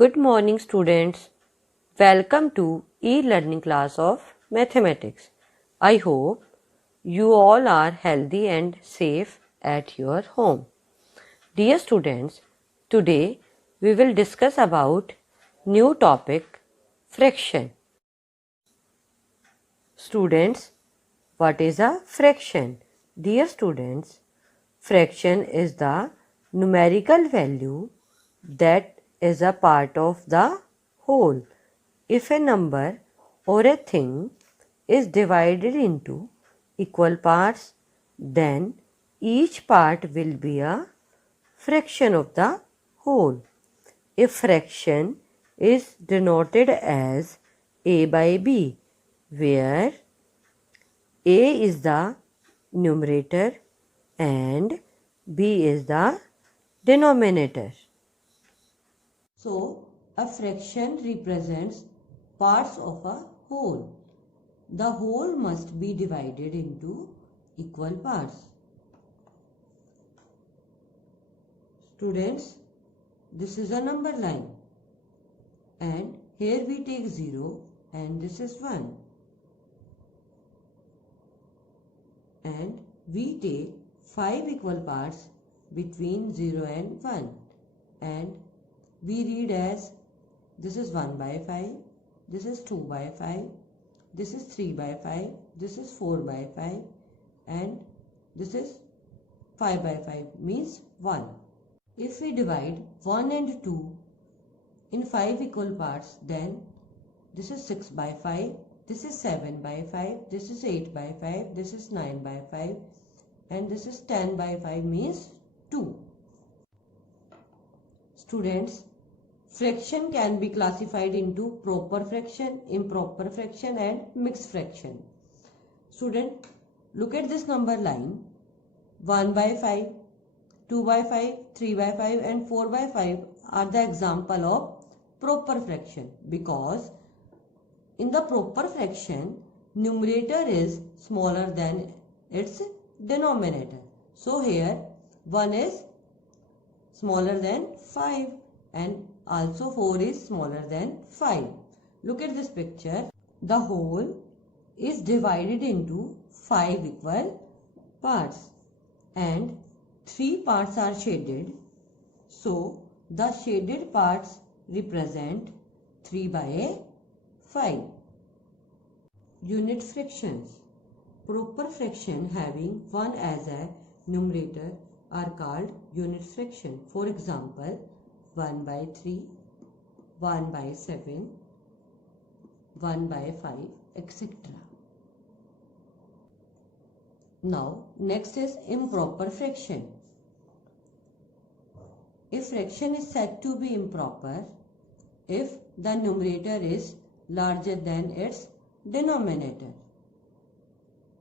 Good morning, students. Welcome to e-learning class of mathematics. I hope you all are healthy and safe at your home. Dear students, today we will discuss about new topic fraction. Students, what is a fraction? Dear students, fraction is the numerical value that is a part of the whole. If a number or a thing is divided into equal parts, then each part will be a fraction of the whole. A fraction is denoted as a by b, where a is the numerator and b is the denominator. So, a fraction represents parts of a whole. The whole must be divided into equal parts. Students, this is a number line and here we take 0 and this is 1. And we take 5 equal parts between 0 and 1, and we read as this is 1 by 5, this is 2 by 5, this is 3 by 5, this is 4 by 5, and this is 5 by 5 means 1. If we divide 1 and 2 in 5 equal parts, then this is 6 by 5, this is 7 by 5, this is 8 by 5, this is 9 by 5, and this is 10 by 5 means 2. Students, fraction can be classified into proper fraction, improper fraction and mixed fraction. Student, look at this number line. 1 by 5, 2 by 5, 3 by 5 and 4 by 5 are the example of proper fraction, because in the proper fraction, numerator is smaller than its denominator. So here 1 is smaller than 5 and also 4 is smaller than 5. Look at this picture. The whole is divided into 5 equal parts and 3 parts are shaded. So the shaded parts represent 3 by 5. Unit fractions. Proper fraction having 1 as a numerator are called unit fraction. For example, 1 by 3, 1 by 7, 1 by 5, etc. Now, next is improper fraction. A fraction is said to be improper if the numerator is larger than its denominator.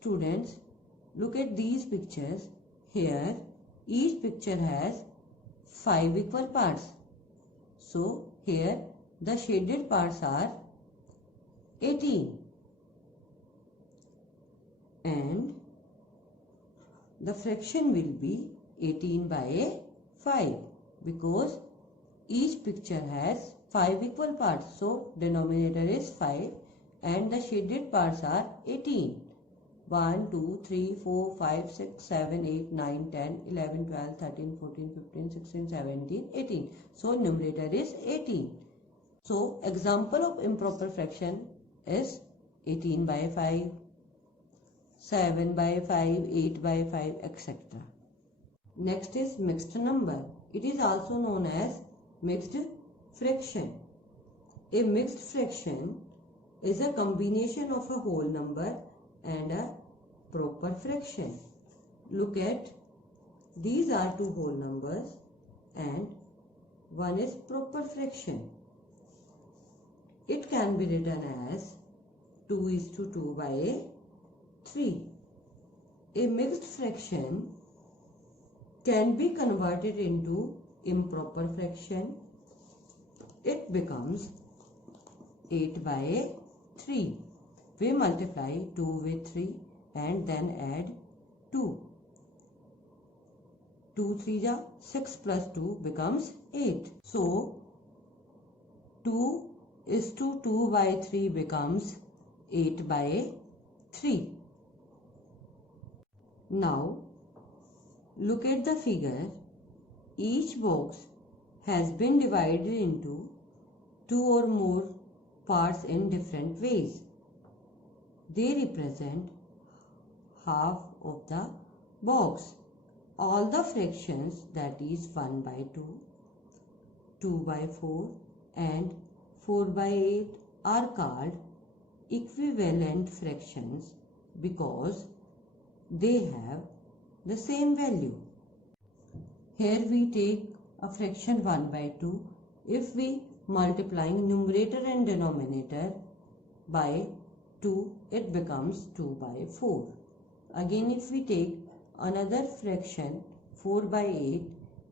Students, look at these pictures. Here, each picture has 5 equal parts. So, here the shaded parts are 18 and the fraction will be 18 by 5 because each picture has 5 equal parts. So, denominator is 5 and the shaded parts are 18. 1, 2, 3, 4, 5, 6, 7, 8, 9, 10, 11, 12, 13, 14, 15, 16, 17, 18. So, numerator is 18. So, example of improper fraction is 18 by 5, 7 by 5, 8 by 5, etc. Next is mixed number. It is also known as mixed fraction. A mixed fraction is a combination of a whole number and a proper fraction. Look at, these are two whole numbers and one is proper fraction. It can be written as 2:2 by 3. A mixed fraction can be converted into improper fraction. It becomes 8 by 3. We multiply 2 with 3 and then add 2. 2 3 ja 6 plus 2 becomes 8. So 2 is to 2 by 3 becomes 8 by 3. Now look at the figure. Each box has been divided into 2 or more parts in different ways. They represent half of the box. All the fractions, that is 1 by 2, 2 by 4 and 4 by 8, are called equivalent fractions because they have the same value. Here we take a fraction 1 by 2. If we multiplying numerator and denominator by 2, it becomes 2 by 4. Again, if we take another fraction 4 by 8,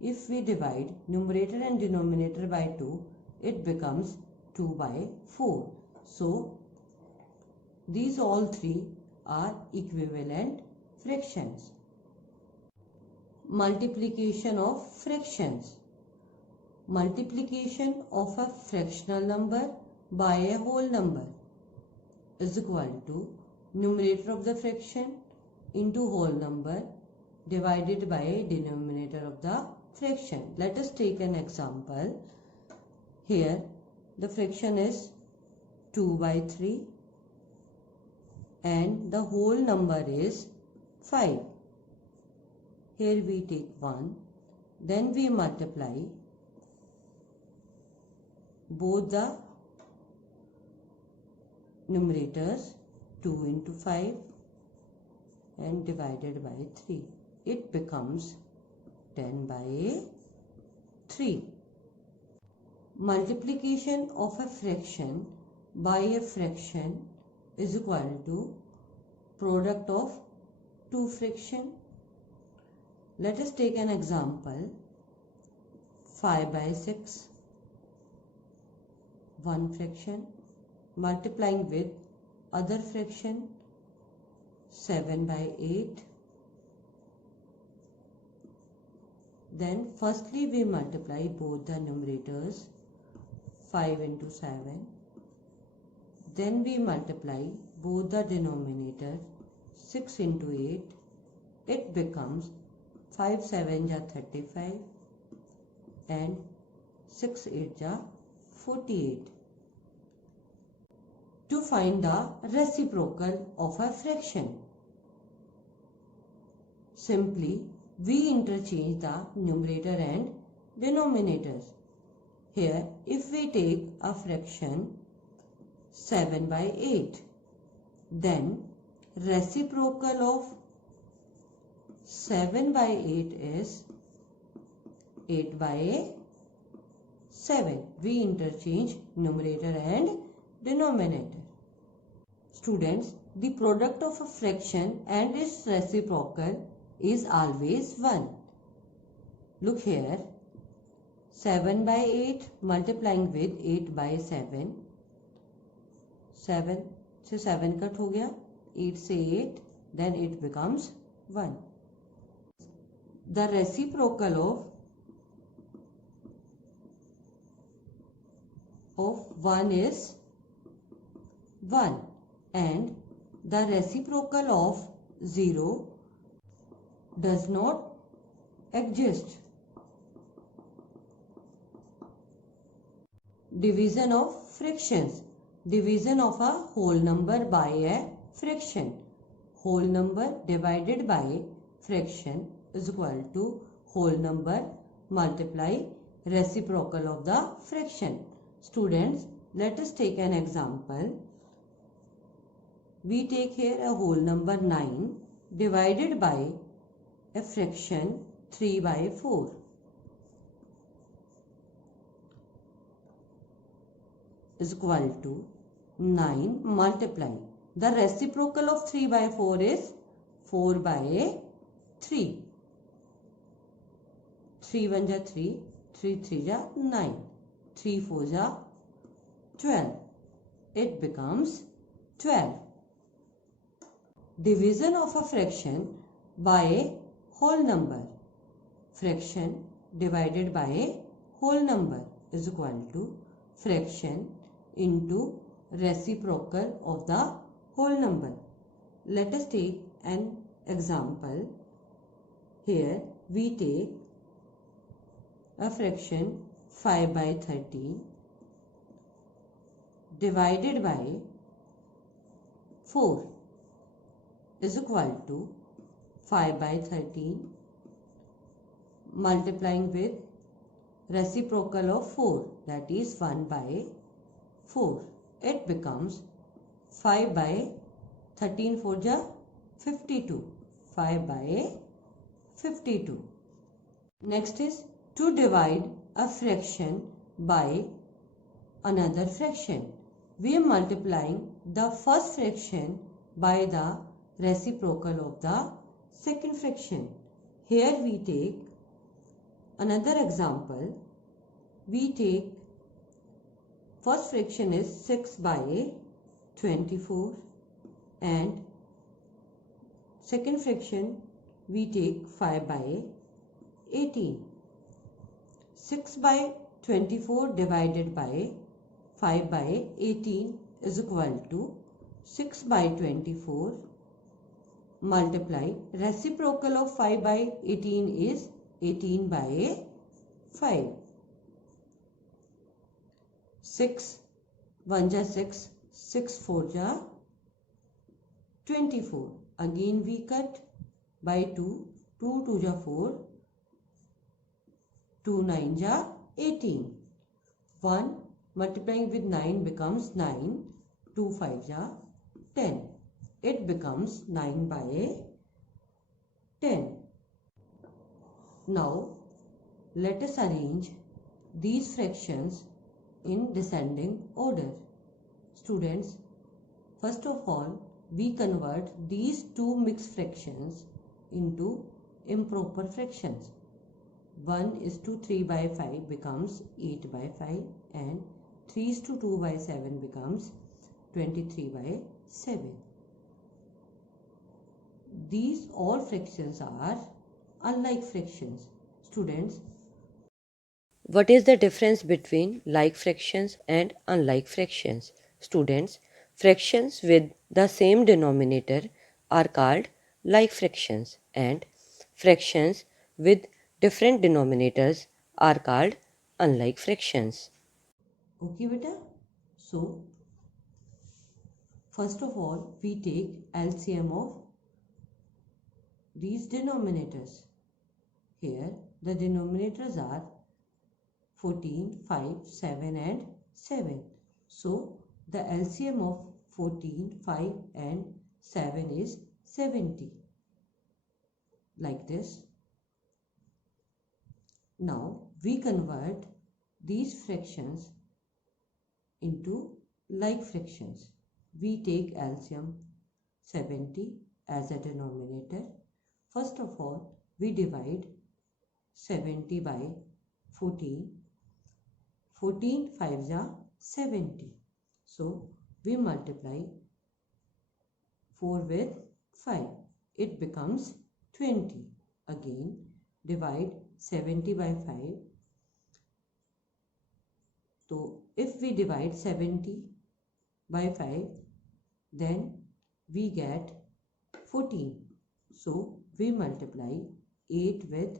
if we divide numerator and denominator by 2, it becomes 2 by 4. So these all three are equivalent fractions. Multiplication of fractions. Multiplication of a fractional number by a whole number is equal to numerator of the fraction into whole number divided by denominator of the fraction. Let us take an example. Here the fraction is 2 by 3 and the whole number is 5. Here we take 1, then we multiply both the numerators, 2 into 5 and divided by 3. It becomes 10 by 3. Multiplication of a fraction by a fraction is equal to product of two fractions. Let us take an example. 5 by 6, one fraction, multiplying with other fraction 7 by 8. Then firstly we multiply both the numerators, 5 into 7. Then we multiply both the denominator, 6 into 8. It becomes 5 7 ja 35 and 6 8 ja 48. To find the reciprocal of a fraction, simply we interchange the numerator and denominators. Here if we take a fraction 7 by 8, then reciprocal of 7 by 8 is 8 by 7. We interchange numerator and denominator. Students, the product of a fraction and its reciprocal is always 1. Look here, 7 by 8 multiplying with 8 by 7. 7 से 7 cut हो गया, 8 से 8, then it becomes 1. The reciprocal of 1 is 1 and the reciprocal of 0 does not exist. Division of fractions. Division of a whole number by a fraction. Whole number divided by fraction is equal to whole number multiply reciprocal of the fraction. Students, let us take an example. We take here a whole number 9 divided by a fraction 3 by 4. Is equal to 9 multiply. The reciprocal of 3 by 4 is 4 by 3. 3 1 ja 3, 3 3 ja 9, 3 4 ja 12. It becomes 12. Division of a fraction by a whole number. Fraction divided by a whole number is equal to fraction into reciprocal of the whole number. Let us take an example. Here we take a fraction 5 by 13 divided by 4 is equal to 5 by 13 multiplying with reciprocal of 4, that is 1 by 4. It becomes 5 by 13 4 ja 52. 5 by 52. Next is to divide a fraction by another fraction. We are multiplying the first fraction by the reciprocal of the second fraction. Here we take another example. We take first fraction is 6 by 24 and second fraction we take 5 by 18. 6 by 24 divided by 5 by 18 is equal to 6 by 24 multiply reciprocal of 5 by 18 is 18 by 5. 6 1 ja 6, 6 4 ja 24. Again we cut by 2, 2 2 ja 4, 2 9 ja 18. 1 multiplying with 9 becomes 9, 2 5 ja 10. It becomes 9 by 10. Now let us arrange these fractions in descending order. Students, first of all we convert these two mixed fractions into improper fractions. 1 is to 3 by 5 becomes 8 by 5 and 3 is to 2 by 7 becomes 23 by 7. These all fractions are unlike fractions. Students, what is the difference between like fractions and unlike fractions? Students, fractions with the same denominator are called like fractions and fractions with different denominators are called unlike fractions. okay beta? So, first of all we take LCM of these denominators. Here the denominators are 14, 5, 7 and 7. So the LCM of 14, 5 and 7 is 70. Like this. Now we convert these fractions into like fractions. We take LCM 70 as a denominator. First of all, we divide 70 by 14. 14 5s are 70. So we multiply 4 with 5. It becomes 20. Again divide 70 by 5. So if we divide 70 by 5, then we get 14. So we multiply 8 with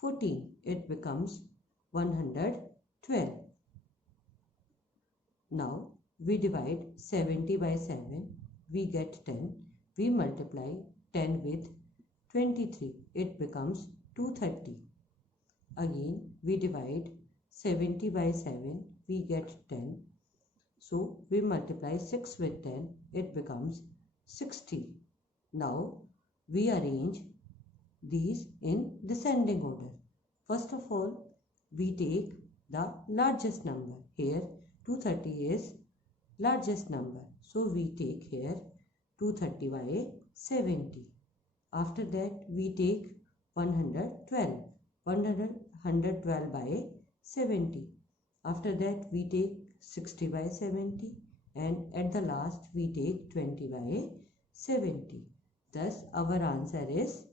14. It becomes 112. Now we divide 70 by 7. We get 10. We multiply 10 with 23. It becomes 230. Again we divide 70 by 7. We get 10. So we multiply 6 with 10. It becomes 60. Now we arrange these in descending order. First of all, we take the largest number. Here 230 is largest number. So we take here 230 by 70. After that we take 112. 112 by 70. After that we take 60 by 70 and at the last we take 20 by 70. Thus our answer is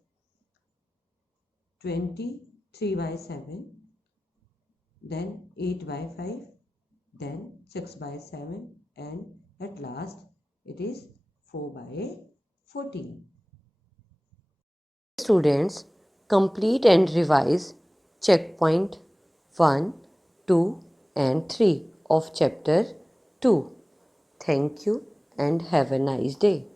23 by 7, then 8 by 5, then 6 by 7, and at last it is 4 by 14. Students, complete and revise checkpoint 1, 2 and 3 of chapter 2. Thank you and have a nice day.